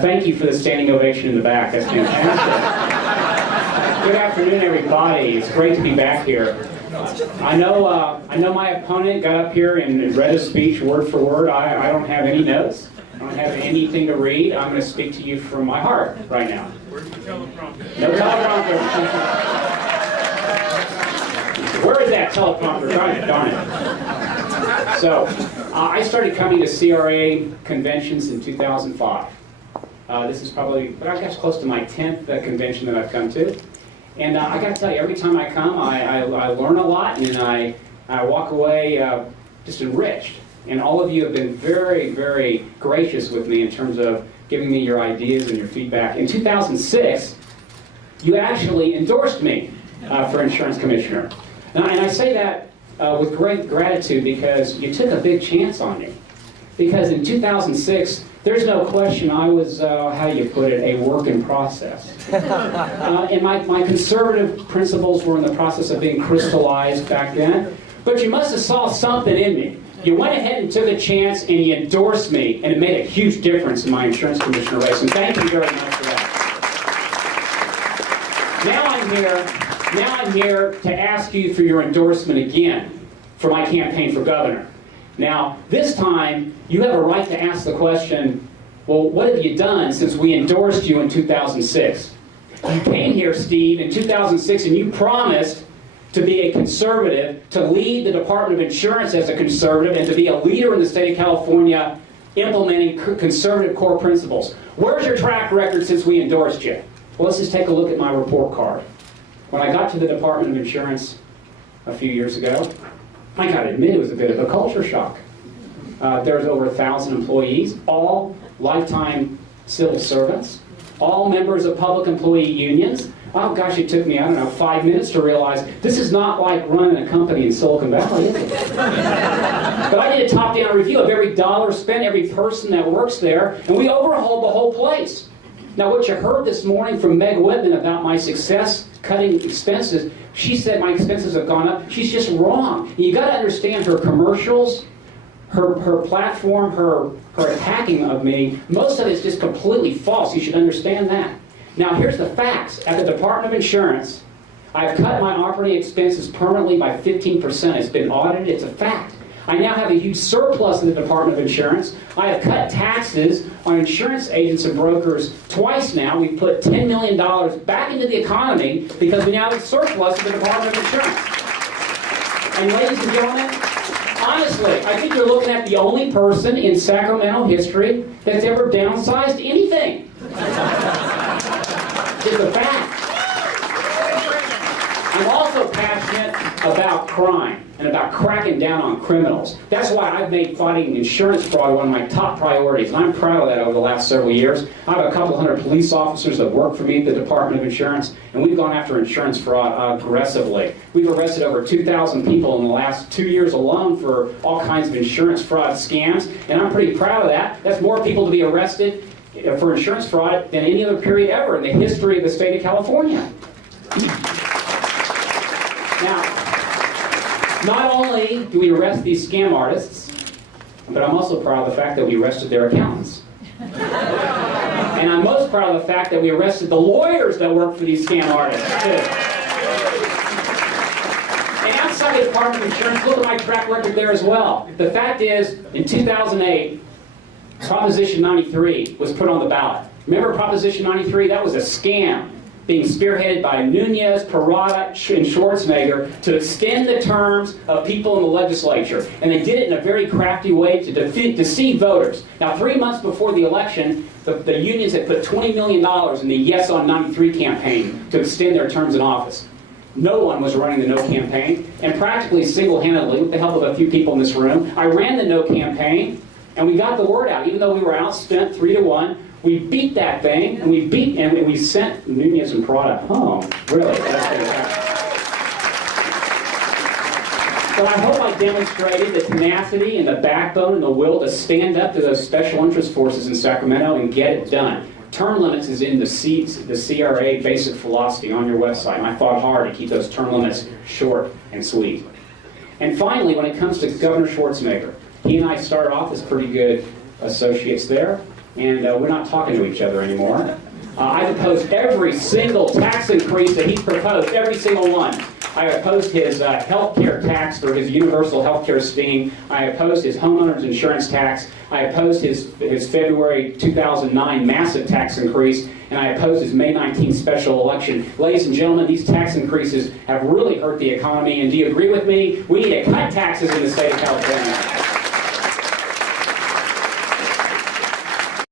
Thank you for the standing ovation in the back. That's fantastic. Good afternoon, everybody. It's great to be back here. I know my opponent got up here and read his speech word for word. I don't have any notes. I don't have anything to read. I'm going to speak to you from my heart right now. Where's the teleprompter? No teleprompter. Where is that teleprompter? Darn it. So, I started coming to CRA conventions in 2005. This is probably, I guess, close to my 10th convention that I've come to. And I got to tell you, every time I come, I learn a lot, and I walk away just enriched. And all of you have been very, very gracious with me in terms of giving me your ideas and your feedback. In 2006, you actually endorsed me for insurance commissioner. And I say that with great gratitude because you took a big chance on me. Because in 2006, there's no question I was, how do you put it, a work in process. And my conservative principles were in the process of being crystallized back then. But you must have saw something in me. You went ahead and took a chance and you endorsed me, and it made a huge difference in my insurance commissioner race. And thank you very much for that. Now I'm here to ask you for your endorsement again for my campaign for governor. Now, this time, you have a right to ask the question, well, what have you done since we endorsed you in 2006? You came here, Steve, in 2006, and you promised to be a conservative, to lead the Department of Insurance as a conservative, and to be a leader in the state of California implementing conservative core principles. Where's your track record since we endorsed you? Well, let's just take a look at my report card. When I got to the Department of Insurance a few years ago, I got to admit it was a bit of a culture shock. There's over 1,000 employees, all lifetime civil servants, all members of public employee unions. Oh gosh, it took me, 5 minutes to realize this is not like running a company in Silicon Valley, is it? But I did a top-down review of every dollar spent, every person that works there, and we overhauled the whole place. Now, what you heard this morning from Meg Whitman about my success cutting expenses, she said my expenses have gone up. She's just wrong. And you got to understand her commercials, her platform, her attacking of me, most of it's just completely false. You should understand that. Now, here's the facts. At the Department of Insurance, I've cut my operating expenses permanently by 15%. It's been audited. It's a fact. I now have a huge surplus in the Department of Insurance. I have cut taxes on insurance agents and brokers twice now. We've put $10 million back into the economy because we now have a surplus in the Department of Insurance. And ladies and gentlemen, honestly, I think you're looking at the only person in Sacramento history that's ever downsized anything. It's a fact. I'm also passionate about crime and about cracking down on criminals. That's why I've made fighting insurance fraud one of my top priorities, and I'm proud of that over the last several years. I have a couple hundred police officers that work for me at the Department of Insurance, and we've gone after insurance fraud aggressively. We've arrested over 2,000 people in the last 2 years alone for all kinds of insurance fraud scams, and I'm pretty proud of that. That's more people to be arrested for insurance fraud than any other period ever in the history of the state of California. Now, not only do we arrest these scam artists, but I'm also proud of the fact that we arrested their accountants. And I'm most proud of the fact that we arrested the lawyers that work for these scam artists, too. And outside the Department of Insurance, look at my track record there as well. The fact is, in 2008, Proposition 93 was put on the ballot. Remember Proposition 93? That was a scam being spearheaded by Nunez, Parada, and Schwarzenegger to extend the terms of people in the legislature. And they did it in a very crafty way to deceive voters. Now, 3 months before the election, the unions had put $20 million in the Yes on 93 campaign to extend their terms in office. No one was running the No campaign, and practically single-handedly, with the help of a few people in this room, I ran the No campaign, and we got the word out. Even though we were outspent 3-1, we beat that thing, and we sent Nunez and Parada home. Really, that's fantastic. So I hope I demonstrated the tenacity and the backbone and the will to stand up to those special interest forces in Sacramento and get it done. Term limits is in the CRA basic philosophy on your website, and I fought hard to keep those term limits short and sweet. And finally, when it comes to Governor Schwarzenegger, he and I started off as pretty good associates there. and we're not talking to each other anymore. I've opposed every single tax increase that he's proposed, every single one. I opposed his health care tax for his universal health care scheme. I opposed his homeowners insurance tax. I opposed his February 2009 massive tax increase. And I opposed his May 19th special election. Ladies and gentlemen, these tax increases have really hurt the economy. And do you agree with me? We need to cut taxes in the state of California.